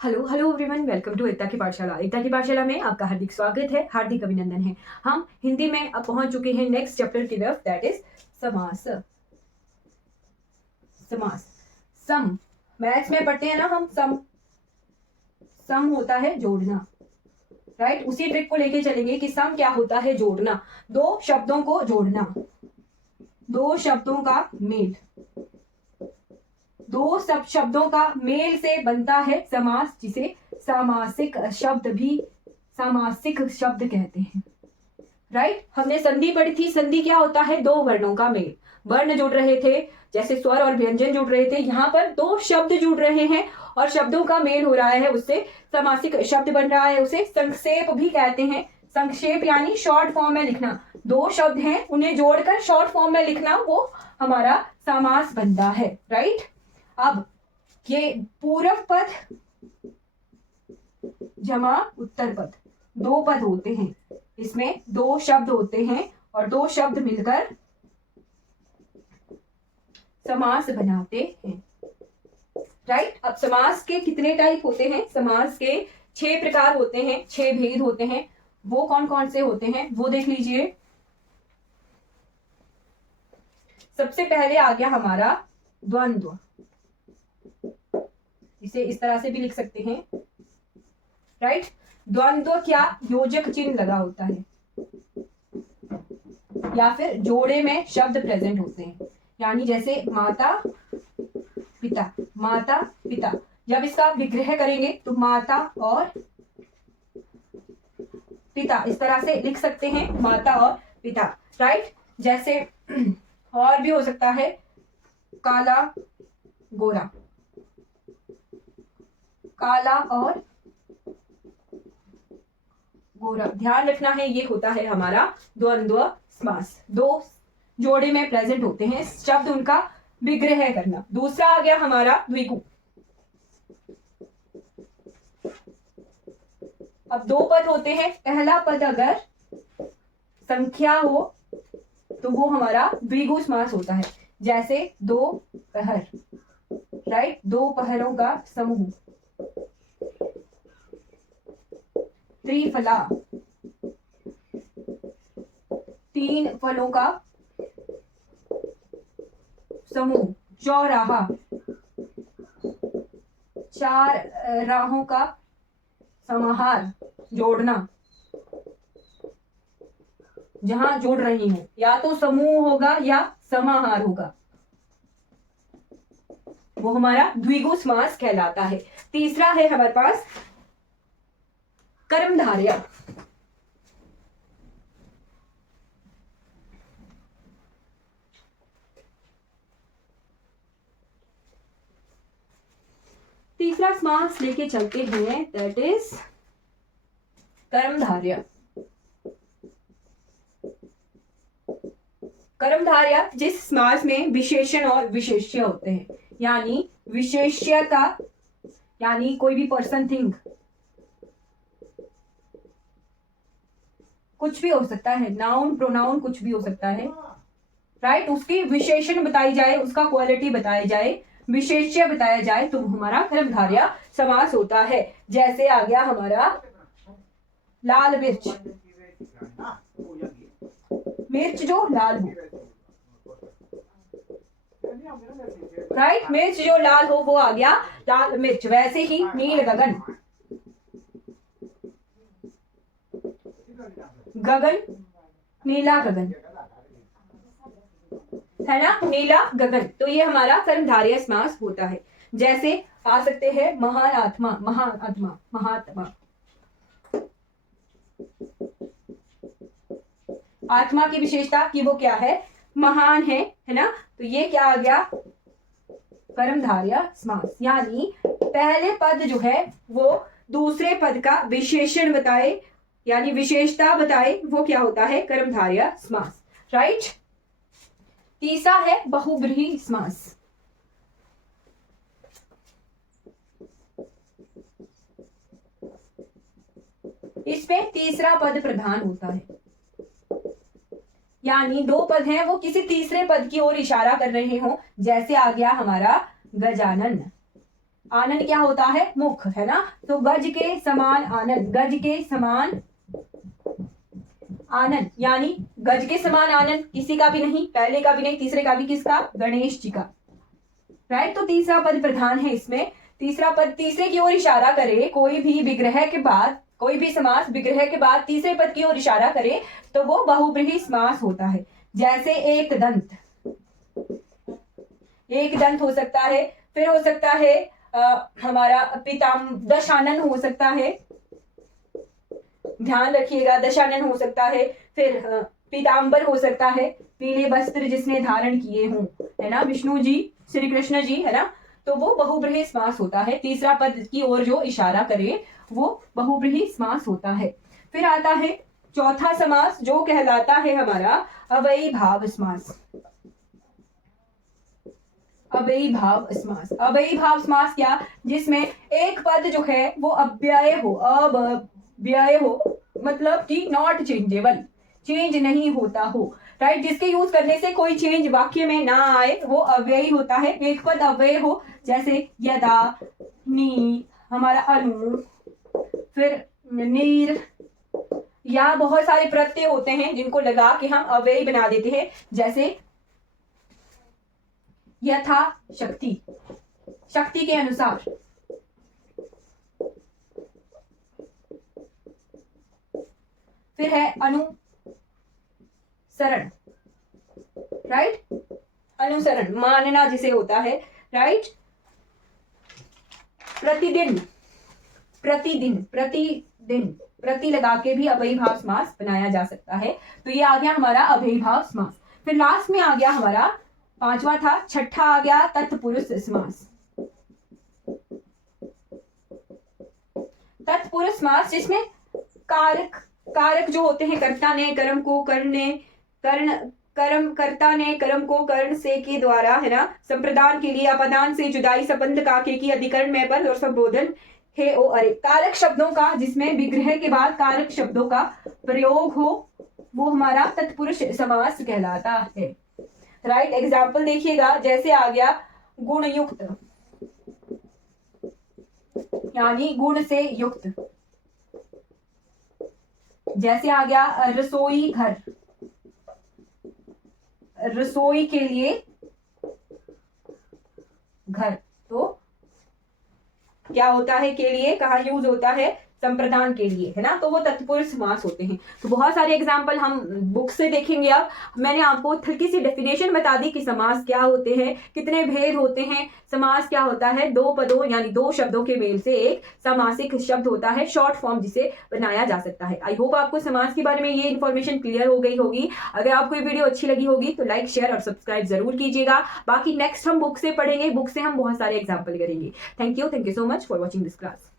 Hello hello everyone, welcome to Ekta की पाठशाला। एकता की पाठशाला में आपका हार्दिक स्वागत है, हार्दिक अभिनंदन है। हम हिंदी में अब पहुंच चुके हैं नेक्स्ट चैप्टर की तरफ, दैट इज समास। समास सम मैथ्स में पढ़ते हैं ना हम। सम सम होता है जोड़ना, राइट। उसी ट्रिक को लेके चलेंगे कि सम क्या होता है, जोड़ना। दो शब्दों को जोड़ना, दो शब्दों का मेल, दो सब शब्दों का मेल से बनता है समास, जिसे सामासिक शब्द भी सामासिक शब्द कहते हैं, राइट। हमने संधि पढ़ी थी। संधि क्या होता है, दो वर्णों का मेल। वर्ण जुड़ रहे थे, जैसे स्वर और व्यंजन जुड़ रहे थे, यहाँ पर दो शब्द जुड़ रहे हैं और शब्दों का मेल हो रहा है, उससे सामासिक शब्द बन रहा है। उसे संक्षेप भी कहते हैं। संक्षेप यानी शॉर्ट फॉर्म में लिखना। दो शब्द हैं, उन्हें जोड़कर शॉर्ट फॉर्म में लिखना, वो हमारा समास बनता है, राइट। अब ये पूर्व पद जमा उत्तर पद, दो पद होते हैं, इसमें दो शब्द होते हैं और दो शब्द मिलकर समास बनाते हैं, राइट। अब समास के कितने टाइप होते हैं? समास के 6 प्रकार होते हैं, 6 भेद होते हैं। वो कौन कौन से होते हैं वो देख लीजिए। सबसे पहले आ गया हमारा द्वंद्व। इसे इस तरह से भी लिख सकते हैं, राइट। द्वंद्व क्या, योजक चिन्ह लगा होता है या फिर जोड़े में शब्द प्रेजेंट होते हैं, यानी जैसे माता पिता, माता पिता। जब इसका विग्रह करेंगे तो माता और पिता, इस तरह से लिख सकते हैं, माता और पिता, राइट। जैसे और भी हो सकता है, काला गोरा, काला और गोरा। ध्यान रखना है, ये होता है हमारा द्वंद्व समास। दो जोड़े में प्रेजेंट होते हैं, शब्द उनका विग्रह करना। दूसरा आ गया हमारा द्विगु। अब दो पद होते हैं, पहला पद अगर संख्या हो तो वो हमारा द्विगु समास होता है। जैसे दो पहर, राइट, दो पहरों का समूह। त्रिफला, तीन फलों का समूह। चौराहा, चार राहों का समाहार, जोड़ना। जहां जोड़ रही हूं, या तो समूह होगा या समाहार होगा, वो हमारा द्विगु समास कहलाता है। तीसरा है हमारे पास कर्मधारय। तीसरा समास लेके चलते हैं, दैट इज कर्मधारय। कर्मधारय जिस समास में विशेषण और विशेष्य होते हैं, यानी विशेष्यता यानी कोई भी पर्सन, थिंग, कुछ भी हो सकता है, नाउन प्रोनाउन कुछ भी हो सकता है, राइट। उसकी विशेषण बताई जाए, उसका क्वालिटी बताई जाए, विशेष्य बताया जाए, तो हमारा कर्मधारय समास होता है। जैसे आ गया हमारा लाल मिर्च, मिर्च जो लाल हो, राइट, मिर्च जो लाल हो वो आ गया लाल मिर्च। वैसे ही नील गगन, गगन, नीला गगन, है ना, नीला गगन। तो ये हमारा कर्मधारय समास होता है। जैसे आ सकते हैं महान आत्मा, महान आत्मा, महात्मा। आत्मा की विशेषता कि वो क्या है, महान है ना। तो ये क्या आ गया, कर्मधारय समास। यानी पहले पद जो है वो दूसरे पद का विशेषण बताए, यानी विशेषता बताए, वो क्या होता है, कर्मधारय समास, राइट। तीसरा है बहुब्रीहि समास। इसमें तीसरा पद प्रधान होता है, यानी दो पद हैं, वो किसी तीसरे पद की ओर इशारा कर रहे हो। जैसे आ गया हमारा गजानन, आनन क्या होता है? मुख, है ना। तो गज के समान आनन, गज के समान आनन, यानी गज के समान आनन किसी का भी नहीं, पहले का भी नहीं, तीसरे का भी, किसका? गणेश जी का। राइट। तो तीसरा पद प्रधान है इसमें। तीसरा पद तीसरे की ओर इशारा करे, कोई भी विग्रह के बाद, कोई भी समास विग्रह के बाद तीसरे पद की ओर इशारा करे तो वो बहुब्रीहि समास होता है। जैसे एक दंत, एक दंत हो सकता है, फिर हो सकता है हमारा दशानन हो सकता है, ध्यान रखिएगा, दशानन हो सकता है, फिर पीताम्बर हो सकता है, पीले वस्त्र जिसने धारण किए हों, है ना, विष्णु जी, श्री कृष्ण जी, है ना। तो वो बहुब्रीहि समास होता है, तीसरा पद की ओर जो इशारा करे वो बहुब्रीहि समास होता है। फिर आता है चौथा समास जो कहलाता है हमारा अव्ययीभाव समास। अव्ययीभाव समास, अव्ययीभाव समास क्या? जिसमें एक पद जो है वो अव्यय हो, अव्यय हो, मतलब कि नॉट चेंजेबल, चेंज नहीं होता हो, राइट। जिसके यूज करने से कोई चेंज वाक्य में ना आए वो अव्ययी होता है। एक पद अव्यय हो, जैसे यदा, नी, हमारा अनु, फिर नीर, या बहुत सारे प्रत्यय होते हैं जिनको लगा के हम अव्ययी बना देते हैं, जैसे यथा शक्ति, शक्ति के अनुसार। फिर है अनुसरण, राइट, अनुसरण, मानना जिसे होता है, राइट। प्रतिदिन, प्रतिदिन, प्रतिदिन, प्रति लगा के भी अव्ययीभाव समास बनाया जा सकता है। तो ये आ गया हमारा अव्ययीभाव समास। फिर लास्ट में आ गया हमारा, पांचवा था, छठा आ गया तत्पुरुष समास। तत्पुरुष समास जिसमें कारक, कारक जो होते हैं, कर्ता ने कर्म को करने, कर्म, कर्ता ने कर्म को कर्ण से के द्वारा, है ना, संप्रदान के लिए अपदान से जुदाई, संबंध काके की अधिकरण में पद और संबोधन हे ओ अरे। कारक शब्दों का, जिसमें विग्रह के बाद कारक शब्दों का प्रयोग हो, वो हमारा तत्पुरुष समास कहलाता है, राइट। एग्जाम्पल देखिएगा, जैसे आ गया गुण युक्त, यानी गुण से युक्त। जैसे आ गया रसोई घर, रसोई के लिए घर, तो क्या होता है? के लिए कहाँ यूज होता है? संप्रदान के लिए, है ना। तो वो तत्पुरुष समास होते हैं। तो बहुत सारे एग्जाम्पल हम बुक से देखेंगे। अब मैंने आपको हल्की सी डेफिनेशन बता दी कि समास क्या होते हैं, कितने भेद होते हैं। समास क्या होता है? दो पदों यानी दो शब्दों के मेल से एक सामासिक शब्द होता है, शॉर्ट फॉर्म जिसे बनाया जा सकता है। आई होप आपको समास के बारे में ये इन्फॉर्मेशन क्लियर हो गई होगी। अगर आपको ये वीडियो अच्छी लगी होगी तो लाइक, शेयर और सब्सक्राइब जरूर कीजिएगा। बाकी नेक्स्ट हम बुक से पढ़ेंगे, बुक से हम बहुत सारे एग्जाम्पल करेंगे। Thank you so much for watching this class.